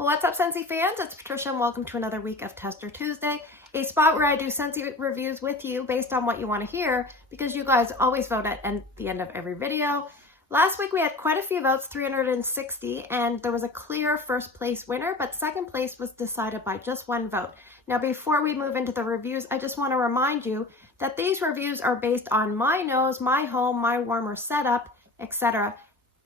What's up, Scentsy fans? It's Patricia and welcome to another week of Tester Tuesday, a spot where I do Scentsy reviews with you based on what you want to hear because you guys always vote at the end of every video. Last week we had quite a few votes, 360, and there was a clear first place winner, but second place was decided by just one vote. Now, before we move into the reviews, I just want to remind you that these reviews are based on my nose, my home, my warmer setup, etc.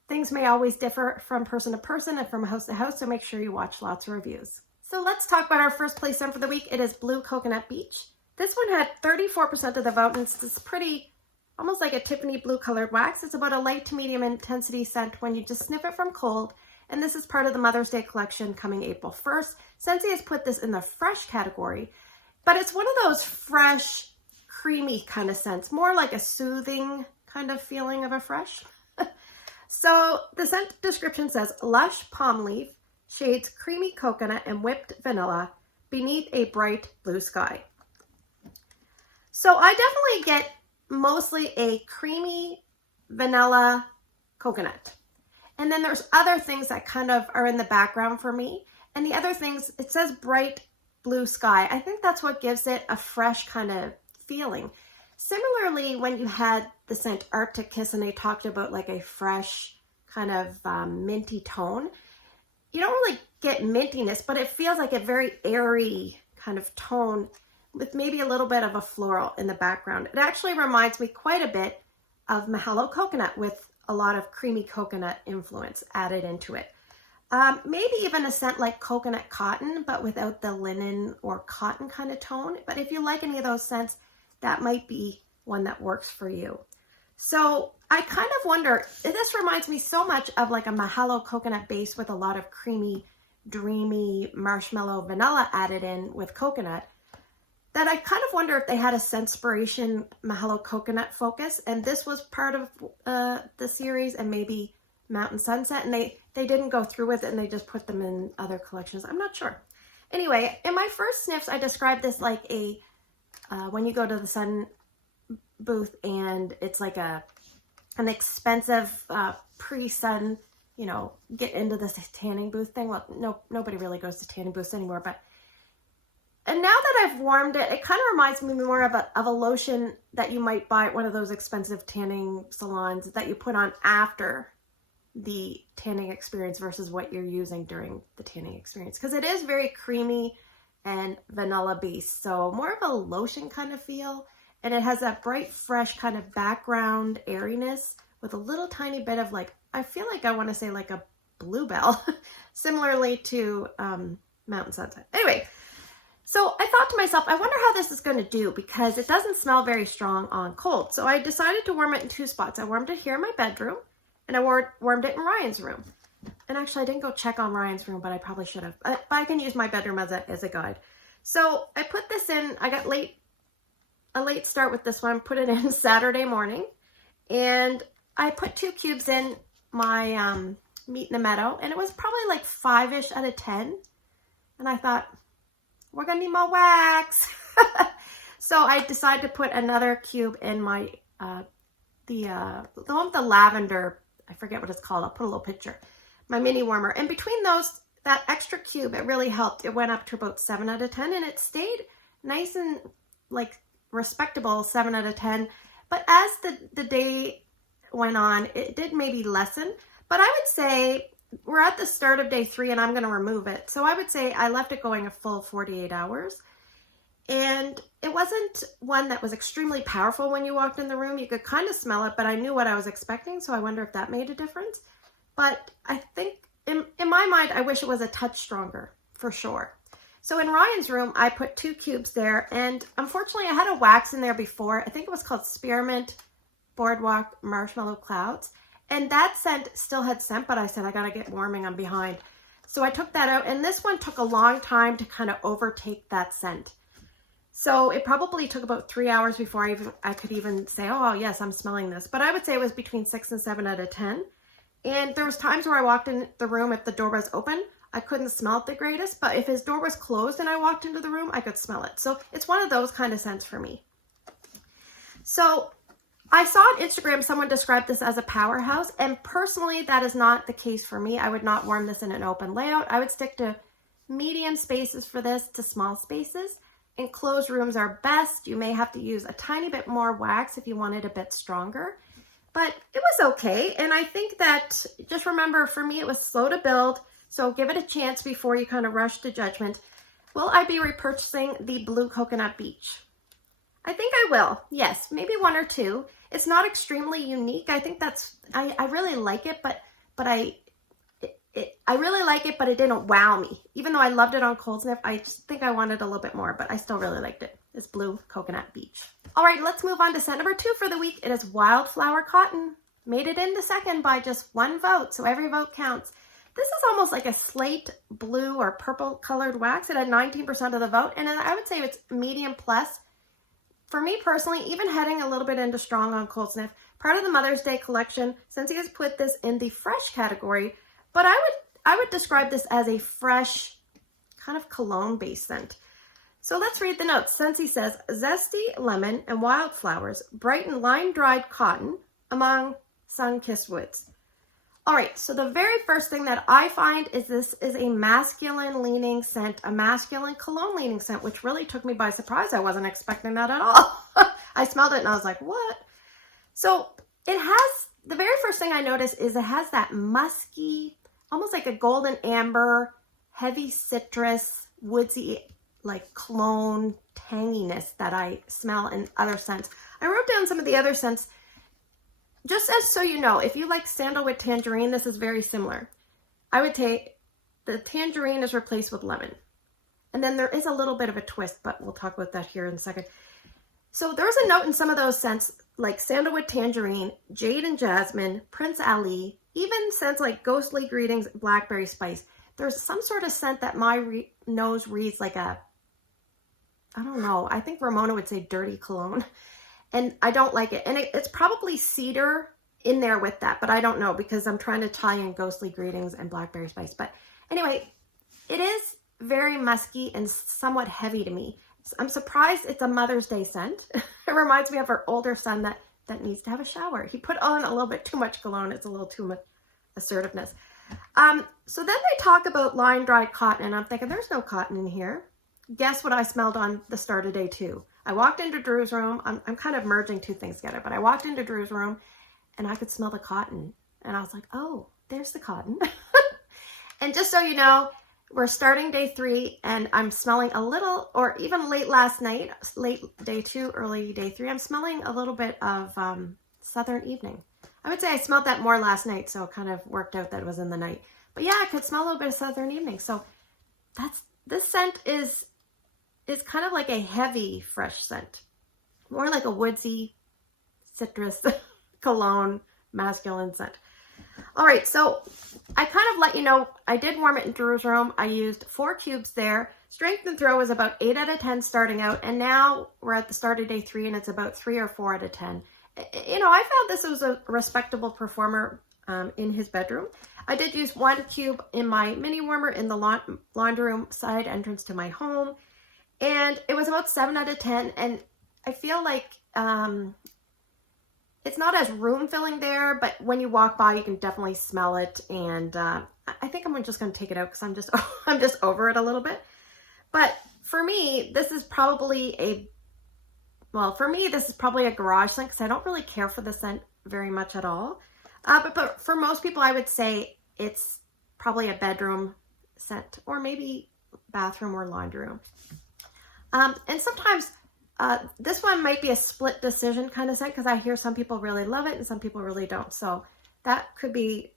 Things may always differ from person to person and from house to house, so make sure you watch lots of reviews. So let's talk about our first place scent for the week. It is Blue Coconut Beach. This one had 34% of the vote, and it's this pretty, almost like a Tiffany blue colored wax. It's about a light to medium intensity scent when you just sniff it from cold, and this is part of the Mother's Day collection coming April 1st. Scentsy has put this in the fresh category, but it's one of those fresh, creamy kind of scents, more like a soothing kind of feeling of a fresh. So the scent description says, lush palm leaf, shades creamy coconut and whipped vanilla beneath a bright blue sky. So I definitely get mostly a creamy vanilla coconut. And then there's other things that kind of are in the background for me. And the other things, it says bright blue sky. I think that's what gives it a fresh kind of feeling. Similarly, when you had the scent Arctic Kiss and they talked about like a fresh kind of minty tone, you don't really get mintiness, but it feels like a very airy kind of tone with maybe a little bit of a floral in the background. It actually reminds me quite a bit of Mahalo Coconut with a lot of creamy coconut influence added into it. Maybe even a scent like Coconut Cotton, but without the linen or cotton kind of tone. But if you like any of those scents, that might be one that works for you. So I kind of wonder, this reminds me so much of like a Mahalo coconut base with a lot of creamy, dreamy marshmallow vanilla added in with coconut, that I kind of wonder if they had a Scentspiration Mahalo coconut focus, and this was part of the series and maybe Mountain Sunset, and they didn't go through with it and they just put them in other collections. I'm not sure. Anyway, in my first sniffs, I described this like a when you go to the sun booth and it's like an expensive pre-sun, you know, get into this tanning booth thing. Well, nobody really goes to tanning booths anymore, but and now that I've warmed it, it kind of reminds me more of a lotion that you might buy at one of those expensive tanning salons that you put on after the tanning experience versus what you're using during the tanning experience, because it is very creamy and vanilla based, so more of a lotion kind of feel, and it has that bright fresh kind of background airiness with a little tiny bit of like, I feel like I want to say like a bluebell similarly to Mountain Sunset. Anyway, so I thought to myself, I wonder how this is going to do because it doesn't smell very strong on cold. So I decided to warm it in two spots. I warmed it here in my bedroom and I warmed it in Ryan's room. And actually, I didn't go check on Ryan's room, but I probably should have. But I can use my bedroom as a guide. So I put this in. I got a late start with this one. Put it in Saturday morning. And I put 2 cubes in my Meet in the Meadow. And it was probably like 5-ish out of 10. And I thought, we're going to need more wax. So I decided to put another cube in my, the one with the lavender, I forget what it's called. I'll put a little picture. My mini warmer. And between those, that extra cube, it really helped. It went up to about 7 out of 10 and it stayed nice and like respectable 7 out of 10. But as the day went on, it did maybe lessen. But I would say we're at the start of day 3 and I'm going to remove it. So I would say I left it going a full 48 hours. And it wasn't one that was extremely powerful when you walked in the room. You could kind of smell it, but I knew what I was expecting. So I wonder if that made a difference. But I think in my mind, I wish it was a touch stronger for sure. So in Ryan's room, I put 2 cubes there. And unfortunately, I had a wax in there before. I think it was called Spearmint Boardwalk Marshmallow Clouds. And that scent still had scent, but I said, I got to get warming. I'm behind. So I took that out. And this one took a long time to kind of overtake that scent. So it probably took about 3 hours before I could even say, oh, yes, I'm smelling this. But I would say it was between 6 and 7 out of 10. And there was times where I walked in the room, if the door was open, I couldn't smell it the greatest. But if his door was closed and I walked into the room, I could smell it. So it's one of those kind of scents for me. So I saw on Instagram someone described this as a powerhouse, and personally that is not the case for me. I would not warm this in an open layout. I would stick to medium spaces for this to small spaces. Enclosed rooms are best. You may have to use a tiny bit more wax if you want it a bit stronger, but it was okay. And I think that, just remember, for me it was slow to build, so give it a chance before you kind of rush to judgment. Will I be repurchasing the Blue Coconut Beach? I think I will. Yes, maybe one or two. It's not extremely unique. I think that's, I really like it, but I really like it, but it didn't wow me. Even though I loved it on Cold Snap, I just think I wanted a little bit more, but I still really liked it. It's Blue Coconut Beach. All right, let's move on to scent number 2 for the week. It is Wildflower Cotton. Made it into second by just 1 vote, so every vote counts. This is almost like a slate blue or purple colored wax. It had 19% of the vote, and I would say it's medium plus. For me personally, even heading a little bit into strong on Cold Sniff, part of the Mother's Day collection, Scentsy has put this in the fresh category, but I would describe this as a fresh kind of cologne-based scent. So let's read the notes. Scentsy says, zesty lemon and wildflowers, brighten lime-dried cotton among sun-kissed woods. All right, so the very first thing that I find is this is a masculine-leaning scent, a masculine cologne-leaning scent, which really took me by surprise. I wasn't expecting that at all. I smelled it and I was like, what? So it has, the very first thing I noticed is it has that musky, almost like a golden amber, heavy citrus, woodsy, like cologne tanginess that I smell in other scents. I wrote down some of the other scents. Just as so you know, if you like sandalwood tangerine, this is very similar. I would take the tangerine is replaced with lemon. And then there is a little bit of a twist, but we'll talk about that here in a second. So there's a note in some of those scents, like sandalwood tangerine, jade and jasmine, Prince Ali, even scents like ghostly greetings, blackberry spice. There's some sort of scent that my nose reads like a, I don't know, I think Ramona would say dirty cologne. And I don't like it. And it's probably cedar in there with that, but I don't know because I'm trying to tie in ghostly greetings and blackberry spice. But anyway, it is very musky and somewhat heavy to me. I'm surprised it's a Mother's Day scent. It reminds me of our older son that needs to have a shower. He put on a little bit too much cologne. It's a little too much assertiveness. So then they talk about lime-dried cotton, and I'm thinking there's no cotton in here. Guess what I smelled on the start of day 2? I walked into Drew's room. I'm kind of merging two things together, but I walked into Drew's room and I could smell the cotton. And I was like, oh, there's the cotton. And just so you know, we're starting day 3 and I'm smelling a little, or even late last night, late day 2, early day 3, I'm smelling a little bit of Southern Evening. I would say I smelled that more last night, so it kind of worked out that it was in the night. But yeah, I could smell a little bit of Southern Evening. So this scent is kind of like a heavy, fresh scent. More like a woodsy, citrus, cologne, masculine scent. All right, so I kind of let you know, I did warm it in Drew's room. I used 4 cubes there. Strength and throw was about 8 out of 10 starting out, and now we're at the start of day 3, and it's about 3 or 4 out of 10. You know, I found this was a respectable performer in his bedroom. I did use 1 cube in my mini warmer in the laundry room side entrance to my home. And it was about 7 out of 10. And I feel like it's not as room filling there, but when you walk by, you can definitely smell it. And I think I'm just going to take it out because I'm just over it a little bit. But for me, this is probably a garage scent because I don't really care for the scent very much at all. But for most people, I would say it's probably a bedroom scent or maybe bathroom or laundry room. And sometimes this one might be a split decision kind of scent because I hear some people really love it and some people really don't. So that could be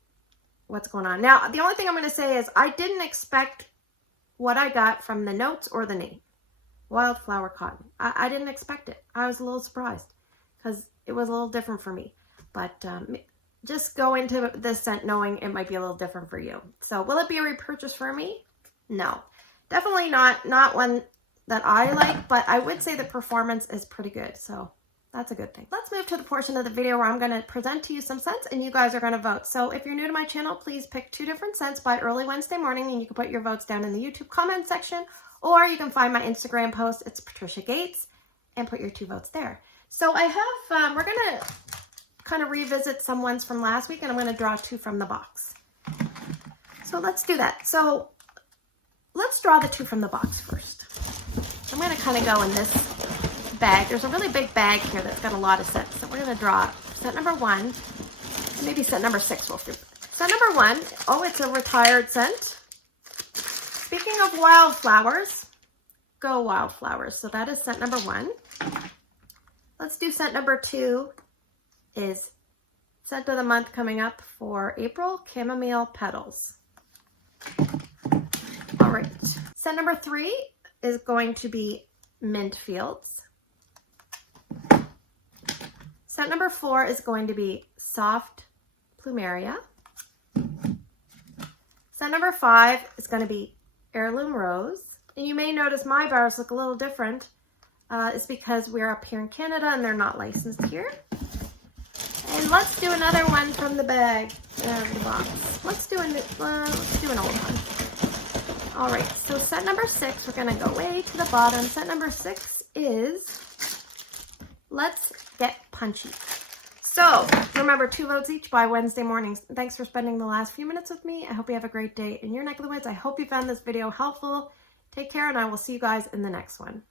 what's going on. Now, the only thing I'm going to say is I didn't expect what I got from the notes or the name. Wildflower Cotton. I didn't expect it. I was a little surprised because it was a little different for me. But just go into this scent knowing it might be a little different for you. So will it be a repurchase for me? No. Definitely not one that I like, but I would say the performance is pretty good. So that's a good thing. Let's move to the portion of the video where I'm going to present to you some scents and you guys are going to vote. So if you're new to my channel, please pick 2 different scents by early Wednesday morning and you can put your votes down in the YouTube comment section, or you can find my Instagram post. It's Patricia Gates and put your 2 votes there. So I have, we're going to kind of revisit some ones from last week, and I'm going to draw 2 from the box. So let's do that. So let's draw the 2 from the box first. I'm going to kind of go in this bag. There's a really big bag here that's got a lot of scents. So we're going to draw scent number 1. Maybe scent number 6 will do. Scent number 1. Oh, it's a retired scent. Speaking of wildflowers, go wildflowers. So that is scent number 1. Let's do scent number 2. Is scent of the month coming up for April, chamomile petals. All right. Scent number 3 is going to be mint fields. Scent number 4 is going to be soft plumeria. Scent number 5 is going to be heirloom rose. And you may notice my bars look a little different. It's because we're up here in Canada and they're not licensed here. And let's do another one from the bag, the box. Let's do an old one. All right, so scent number 6, we're gonna go way to the bottom. Scent number 6 is Let's Get Punchy. So remember, 2 votes each by Wednesday mornings. Thanks for spending the last few minutes with me. I hope you have a great day in your neck of the woods. I hope you found this video helpful. Take care, and I will see you guys in the next one.